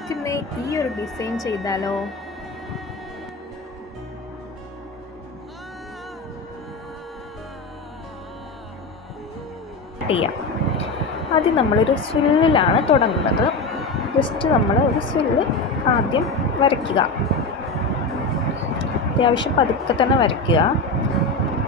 നമുക്കിന്ന് ഈ ഒരു ഡിസൈൻ ചെയ്താലോ? ചെയ്യാം. ആദ്യം നമ്മളൊരു സ്വില്ലിലാണ് തുടങ്ങുന്നത്. ജസ്റ്റ് നമ്മൾ ഒരു സ്വില്ല് ആദ്യം വരയ്ക്കുക. അത്യാവശ്യം പതുക്കെ തന്നെ വരയ്ക്കുക.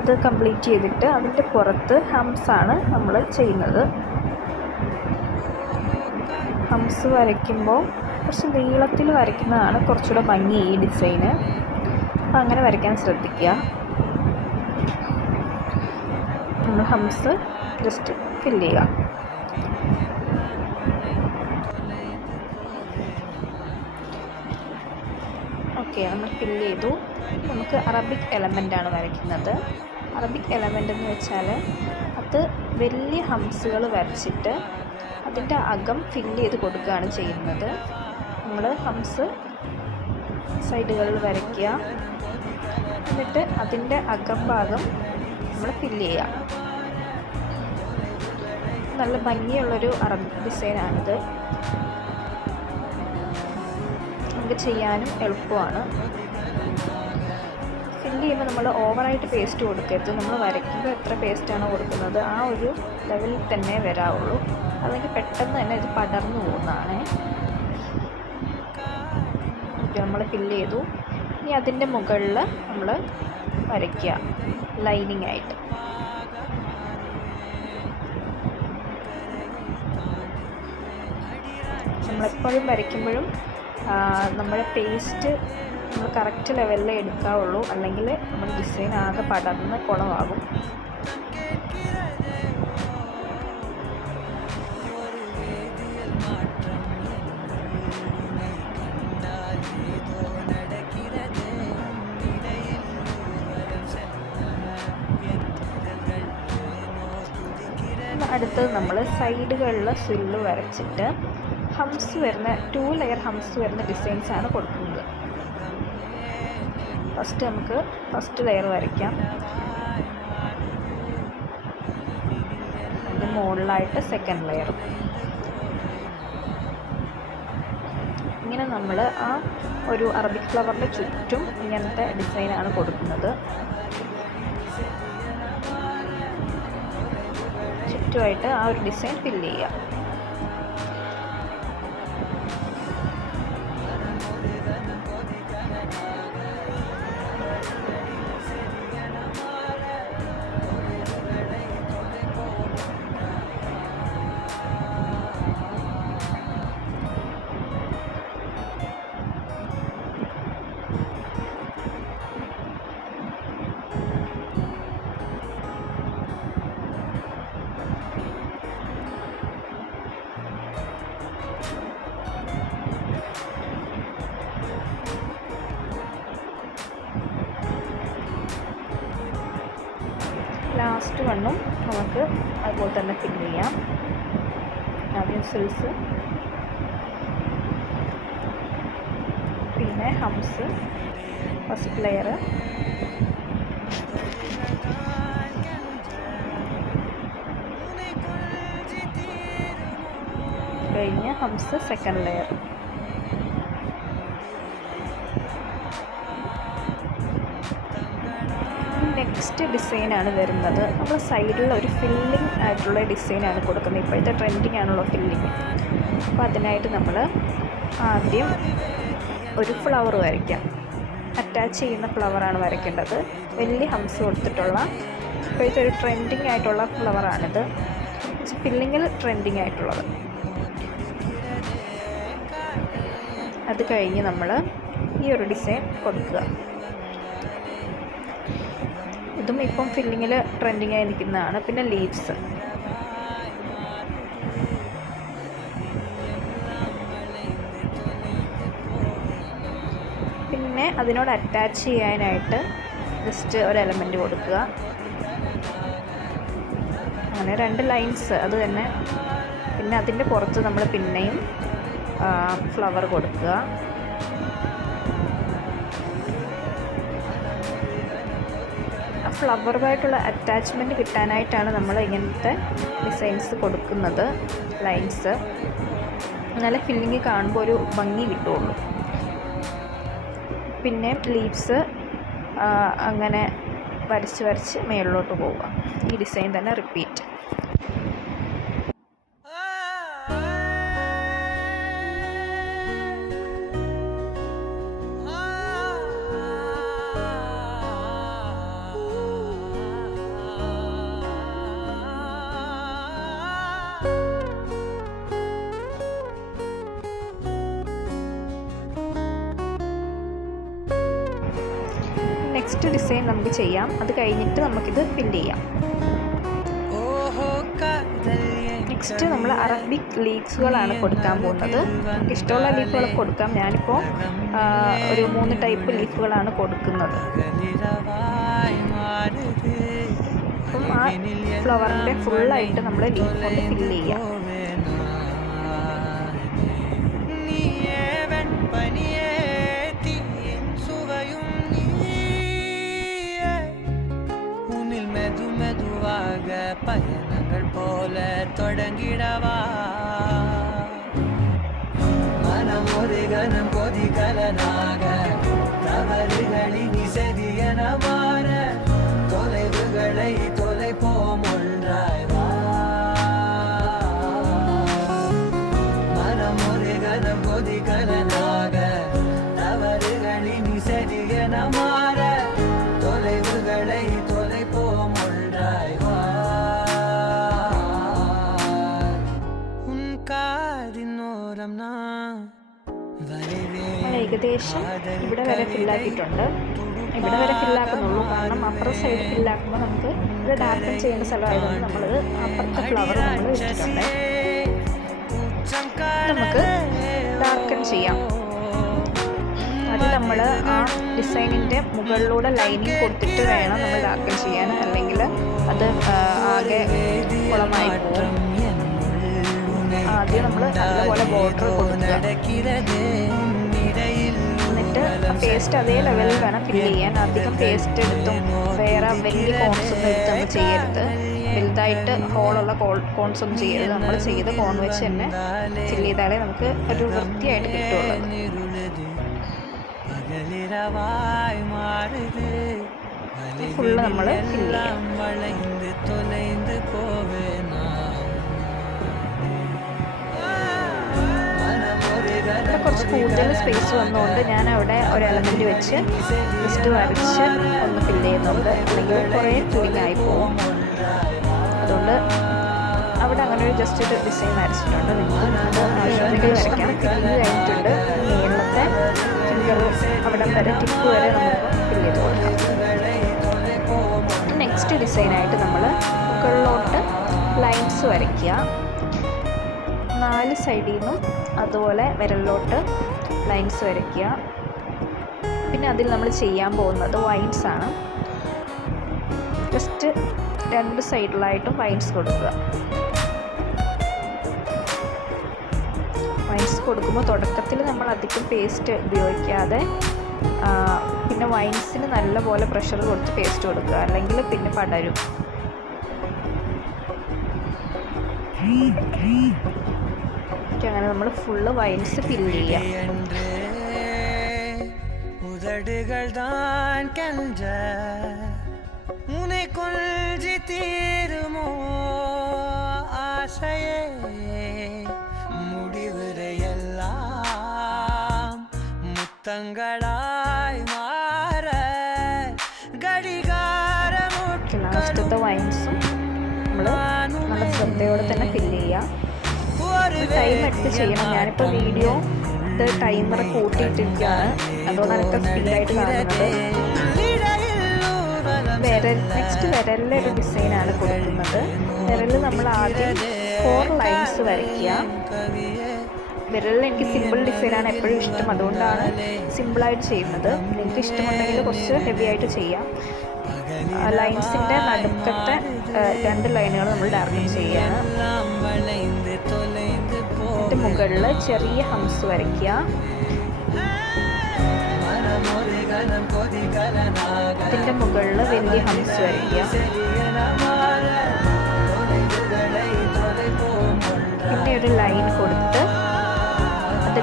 അത് കംപ്ലീറ്റ് ചെയ്തിട്ട് അതിൻ്റെ പുറത്ത് ഹംസാണ് നമ്മൾ ചെയ്യുന്നത്. ഹംസ് വരയ്ക്കുമ്പോൾ കുറച്ച് നീളത്തിൽ വരയ്ക്കുന്നതാണ് കുറച്ചുകൂടെ ഭംഗി ഈ ഡിസൈന്. അപ്പോൾ അങ്ങനെ വരയ്ക്കാൻ ശ്രദ്ധിക്കുക. നമ്മൾ ഹംസ് ജസ്റ്റ് ഫില്ല് ചെയ്യുക. ഓക്കെ, നമ്മൾ ഫില്ല് ചെയ്തു. നമുക്ക് അറബിക് എലമെൻ്റാണ് വരയ്ക്കുന്നത്. അറബിക് എലമെൻ്റ് എന്ന് വെച്ചാൽ അത് വലിയ ഹംസുകൾ വരച്ചിട്ട് അതിൻ്റെ അകം ഫില്ല് ചെയ്ത് കൊടുക്കുകയാണ് ചെയ്യുന്നത്. നമ്മൾ ഹംസ് സൈഡുകളിൽ വരയ്ക്കുക, എന്നിട്ട് അതിൻ്റെ അകം ഭാഗം നമ്മൾ ഫില്ല് ചെയ്യുക. നല്ല ഭംഗിയുള്ളൊരു അറബിക് ഡിസൈനാണിത്. നമുക്ക് ചെയ്യാനും എളുപ്പമാണ്. ഫില്ല് ചെയ്യുമ്പോൾ നമ്മൾ ഓവറായിട്ട് പേസ്റ്റ് കൊടുക്കരുത്. നമ്മൾ വരയ്ക്കുമ്പോൾ എത്ര പേസ്റ്റാണോ കൊടുക്കുന്നത് ആ ഒരു ലെവലിൽ തന്നെ വരാവുള്ളൂ. അല്ലെങ്കിൽ പെട്ടെന്ന് തന്നെ ഇത് പടർന്നു പോകുന്നതാണ്. നമ്മൾ ഫില്ല് ചെയ്തു. ഇനി അതിൻ്റെ മുകളിൽ നമ്മൾ വരയ്ക്കുക ലൈനിങ് ആയിട്ട്. നമ്മളെപ്പോഴും വരയ്ക്കുമ്പോഴും നമ്മുടെ പേസ്റ്റ് നമ്മൾ കറക്റ്റ് ലെവലിൽ എടുക്കാവുള്ളൂ, അല്ലെങ്കിൽ നമ്മുടെ ഡിസൈൻ ആകെ പടർന്ന് കുളമാകും. അടുത്തത് നമ്മൾ സൈഡുകളിൽ സ്വില്ല് വരച്ചിട്ട് ഹംസ് വരുന്ന 2 ലെയർ ഹംസ് വരുന്ന ഡിസൈൻസാണ് കൊടുക്കുന്നത്. നമുക്ക് ഫസ്റ്റ് ലെയർ വരയ്ക്കാം. അതിൻ്റെ മുകളിലായിട്ട് സെക്കൻഡ് ലെയർ. ഇങ്ങനെ നമ്മൾ ആ ഒരു അറബിക് ഫ്ലവറിൻ്റെ ചുറ്റും ഇങ്ങനത്തെ ഡിസൈനാണ് കൊടുക്കുന്നത്. ചുറ്റുമായിട്ട് ആ ഒരു ഡിസൈൻ ഫില്ല് ചെയ്യുക. ലാസ്റ്റ് വണ്ണും നമുക്ക് അതുപോലെ തന്നെ ഫില്ല് ചെയ്യാം. ആദ്യം സിൽസ്, പിന്നെ ഹംസ്, ഫസ്റ്റ് ലെയർ, കഴിഞ്ഞ് ഹംസ് സെക്കൻഡ് ലെയർ. നെക്സ്റ്റ് ഡിസൈനാണ് വരുന്നത്. നമ്മൾ സൈഡിൽ ഒരു ഫില്ലിംഗ് ആയിട്ടുള്ള ഡിസൈനാണ് കൊടുക്കുന്നത്. ഇപ്പോഴത്തെ ട്രെൻഡിങ് ആണുള്ള ഫില്ലിങ്. അപ്പോൾ അതിനായിട്ട് നമ്മൾ ആദ്യം ഒരു ഫ്ലവർ വരയ്ക്കാം. അറ്റാച്ച് ചെയ്യുന്ന ഫ്ലവറാണ് വരയ്ക്കേണ്ടത്. വലിയ ഹംസ് കൊടുത്തിട്ടുള്ള ഇപ്പോഴത്തെ ഒരു ട്രെൻഡിങ് ആയിട്ടുള്ള ഫ്ലവറാണിത്. ഫില്ലിങ്ങിൽ ട്രെൻഡിങ് ആയിട്ടുള്ളത്. അത് കഴിഞ്ഞ് നമ്മൾ ഈ ഒരു ഡിസൈൻ കൊടുക്കുക. ഇതും ഇപ്പം ഫില്ലിങ്ങിൽ ട്രെൻഡിങ് ആയി നിൽക്കുന്നതാണ്. പിന്നെ ലീവ്സ്, പിന്നെ അതിനോട് അറ്റാച്ച് ചെയ്യാനായിട്ട് ജസ്റ്റ് ഒരു എലമെൻറ്റ് കൊടുക്കുക. അങ്ങനെ 2 ലൈൻസ് അത് തന്നെ. പിന്നെ അതിൻ്റെ പുറത്ത് നമ്മൾ പിന്നെയും ഫ്ലവർ കൊടുക്കുക. ഫ്ലവറുമായിട്ടുള്ള അറ്റാച്ച്മെൻറ്റ് കിട്ടാനായിട്ടാണ് നമ്മൾ ഇങ്ങനത്തെ ഡിസൈൻസ് കൊടുക്കുന്നത്, ലൈൻസ്. നല്ല ഫില്ലിങ് കാണുമ്പോൾ ഒരു ഭംഗി കിട്ടുള്ളൂ. പിന്നെ ലീവ്സ് അങ്ങനെ വരച്ച് വരച്ച് മേളിലോട്ട് പോവുക. ഈ ഡിസൈൻ തന്നെ റിപ്പീറ്റ്. നെക്സ്റ്റ് ഡിസൈൻ നമുക്ക് ചെയ്യാം. അത് കഴിഞ്ഞിട്ട് നമുക്കിത് ഫില്ല് ചെയ്യാം. നെക്സ്റ്റ് നമ്മൾ അറബിക് ലീവ്സുകളാണ് കൊടുക്കാൻ പോകുന്നത്. നമുക്ക് ഇഷ്ടമുള്ള ലീഫുകൾ കൊടുക്കാം. ഞാനിപ്പോൾ ഒരു 3 ടൈപ്പ് ലീഫുകളാണ് കൊടുക്കുന്നത്. അപ്പം ആ ഫ്ലവറിൻ്റെ ഫുള്ളായിട്ട് നമ്മൾ ലീഫ് കൊണ്ട് ഫില്ല് ചെയ്യാം. பயணங்கள் போல தொடங்கிடவா மனம் ஒரு கணம் கொதிகலனாக தவறுகளின் செதியன மாற தொலைவுகளை தொலைப்போம் ஒன்றாய் வா மனம் ஒரு கணம் கொதிகலனாக தவறுகளின் செதியன மாற தொலைவுகளை தொலைப்போம் ஒன்றாய் வா ഏകദേശം ഇവിടെ വരെ ഫില്ലാക്കിയിട്ടുണ്ട്. ഇവിടെ വരെ ഫില്ലാക്കുന്നുള്ളൂ, കാരണം അപ്പുറത്തെ സൈഡ് ഫില്ലാക്കുമ്പോൾ നമുക്ക് ഇത് ഡാർക്കൻ ചെയ്യേണ്ട സ്ഥലമായതുകൊണ്ട് നമ്മളത് അപ്പുറത്തെ ഫ്ലവർ നമ്മൾ വെച്ചിട്ടുണ്ട്. നമുക്ക് ഡാർക്കൻ ചെയ്യാം. അത് നമ്മൾ ആ ഡിസൈനിൻ്റെ മുകളിലൂടെ ലൈനിങ് കൊടുത്തിട്ട് വേണം നമ്മൾ ഡാർക്കൻ ചെയ്യാൻ, അല്ലെങ്കിൽ അത് ആകെ കുളമായി പോകും. ആദ്യം നമ്മൾ നല്ലപോലെ ബോർഡർ കൊടുക്കുക. എന്നിട്ട് പേസ്റ്റ് അതേ ലെവലിൽ വേണം ഫില്ല് ചെയ്യാൻ. അധികം പേസ്റ്റ് എടുത്തും വേറെ വലിയ കോൺസ് ഒന്നും എടുത്ത് നമ്മൾ ചെയ്യരുത്. വലുതായിട്ട് ഹോളുള്ള കോൺസ് ഒന്നും ചെയ്യരുത്. നമ്മൾ ചെയ്ത് കോൺ വെച്ച് തന്നെ ഫില്ല് ചെയ്താലേ നമുക്ക് ഒരു വൃത്തിയായിട്ട് കിട്ടുള്ളൂ. ഫുള്ള് നമ്മൾ ഫില്ല് ചെയ്യാം. ഇവിടെ കുറച്ച് കൂടുതൽ സ്പേസ് വന്നുകൊണ്ട് ഞാൻ അവിടെ ഒരു എലമെൻറ്റ് വെച്ച് ജസ്റ്റ് വരച്ച് ഒന്ന് ഫില്ല് ചെയ്യുന്നുണ്ട്. അല്ലെങ്കിൽ കുറേ ഫില്ലിങ് ആയി പോകും. അതുകൊണ്ട് അവിടെ അങ്ങനെ ഒരു ജസ്റ്റ് ഒരു ഡിസൈൻ വരച്ചിട്ടുണ്ട്. നിങ്ങൾക്ക് അത് ആവശ്യമുണ്ടെങ്കിൽ വരയ്ക്കാം. ഫില്ലിങ് കഴിഞ്ഞിട്ടുണ്ട്. നീളത്തെ ഫിംഗർ അവിടെ വരെ ടിപ്പ് വരെ നമുക്ക് ഫില്ല് ചെയ്ത് കൊടുക്കാം. നെക്സ്റ്റ് ഡിസൈനായിട്ട് നമ്മൾ മുകളിലോട്ട് ലൈൻസ് വരയ്ക്കുക. 4 സൈഡിൽ നിന്നും അതുപോലെ വിരലിലോട്ട് ലൈൻസ് വരയ്ക്കുക. പിന്നെ അതിൽ നമ്മൾ ചെയ്യാൻ പോകുന്നത് വൈൻസ് ആണ്. ജസ്റ്റ് 2 സൈഡിലായിട്ടും വൈൻസ് കൊടുക്കുക. വൈൻസ് കൊടുക്കുമ്പോൾ തുടക്കത്തിൽ നമ്മൾ അധികം പേസ്റ്റ് ഉപയോഗിക്കാതെ പിന്നെ വൈൻസിന് നല്ലപോലെ പ്രഷർ കൊടുത്ത് പേസ്റ്റ് കൊടുക്കുക, അല്ലെങ്കിൽ പിന്നെ പടരും. അങ്ങനെ നമ്മൾ ഫുള്ള് വൈൻസ് ഫില്ല് ചെയ്യാം. ഉദടുകൾ താൻ കണ്ട ഉനെ കൊഞ്ചി തീരുമോ ആശയേ മുടിവരെയെല്ലാം മുത്തങ്ങളായി മാറ ലാസ്റ്റത്തെ വൈൻസും നമ്മൾ നല്ല ശ്രദ്ധയോടെ തന്നെ ഫില്ല് ചെയ്യാം. ടൈം എടുത്ത് ചെയ്യണം. ഞാനിപ്പോൾ വീഡിയോ ഇത് ടൈമർ കൂട്ടിയിട്ടിരിക്കുകയാണ്, അതുകൊണ്ടാണ് എനിക്ക് സ്പീഡായിട്ട് കാണുന്നത്. നെക്സ്റ്റ് വിരലിലെ ഒരു ഡിസൈനാണ് കൊടുക്കുന്നത്. വിരലിൽ നമ്മൾ ആദ്യം 4 ലൈൻസ് വരയ്ക്കുക. വിരലിൽ എനിക്ക് സിമ്പിൾ ഡിസൈനാണ് എപ്പോഴും ഇഷ്ടം, അതുകൊണ്ടാണ് സിമ്പിളായിട്ട് ചെയ്യുന്നത്. നിങ്ങൾക്ക് ഇഷ്ടമുണ്ടെങ്കിൽ കുറച്ച് ഹെവി ആയിട്ട് ചെയ്യാം. ലൈൻസിൻ്റെ നടുക്കത്തെ 2 ലൈനുകൾ നമ്മൾ ഡാർക്കൻ ചെയ്യുകയാണ്. എന്നിട്ട് മുകളിൽ ചെറിയ ഹംസ് വരയ്ക്കുക. ഇതിൻ്റെ മുകളിൽ വലിയ ഹംസ് വരയ്ക്കുക. പിന്നെ ഒരു ലൈൻ കൊടുത്ത്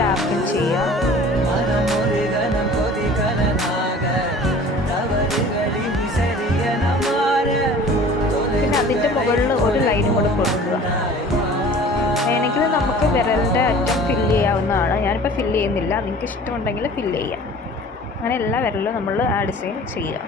ഡാർക്കൻ ചെയ്യാം. மனமொழிகனம் கொதிகலனாக தவறுகளின் சரியன மாற പിന്നെ അതിൻ്റെ മുകളിൽ ഒരു ലൈനും കൂടെ കൊടുക്കുക. വേണമെങ്കിൽ നമുക്ക് വിരലിൻ്റെ അറ്റം ഫില്ല് ചെയ്യാവുന്നതാണ്. ഞാനിപ്പോൾ ഫില്ല് ചെയ്യുന്നില്ല, നിങ്ങൾക്ക് ഇഷ്ടമുണ്ടെങ്കിൽ ഫില്ല് ചെയ്യാം. അങ്ങനെ എല്ലാ വിരലിലും നമ്മൾ ആ ഡിസൈൻ ചെയ്യുക.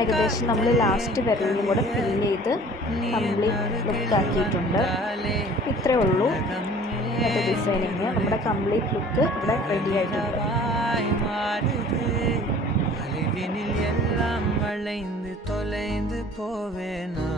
ഏകദേശം നമ്മൾ ലാസ്റ്റ് വിരലിനും കൂടെ ഫില്ല് ചെയ്ത് കംപ്ലീറ്റ് ലുക്ക് ആക്കിയിട്ടുണ്ട്. ഇത്രയേ ഉള്ളൂ ഇന്നത്തെ ഡിസൈനിങ്. നമ്മുടെ കംപ്ലീറ്റ് ലുക്ക് ഇവിടെ റെഡി ആയിട്ടുണ്ട്. எல்லாம் வளைந்து தொலைந்து போவேனா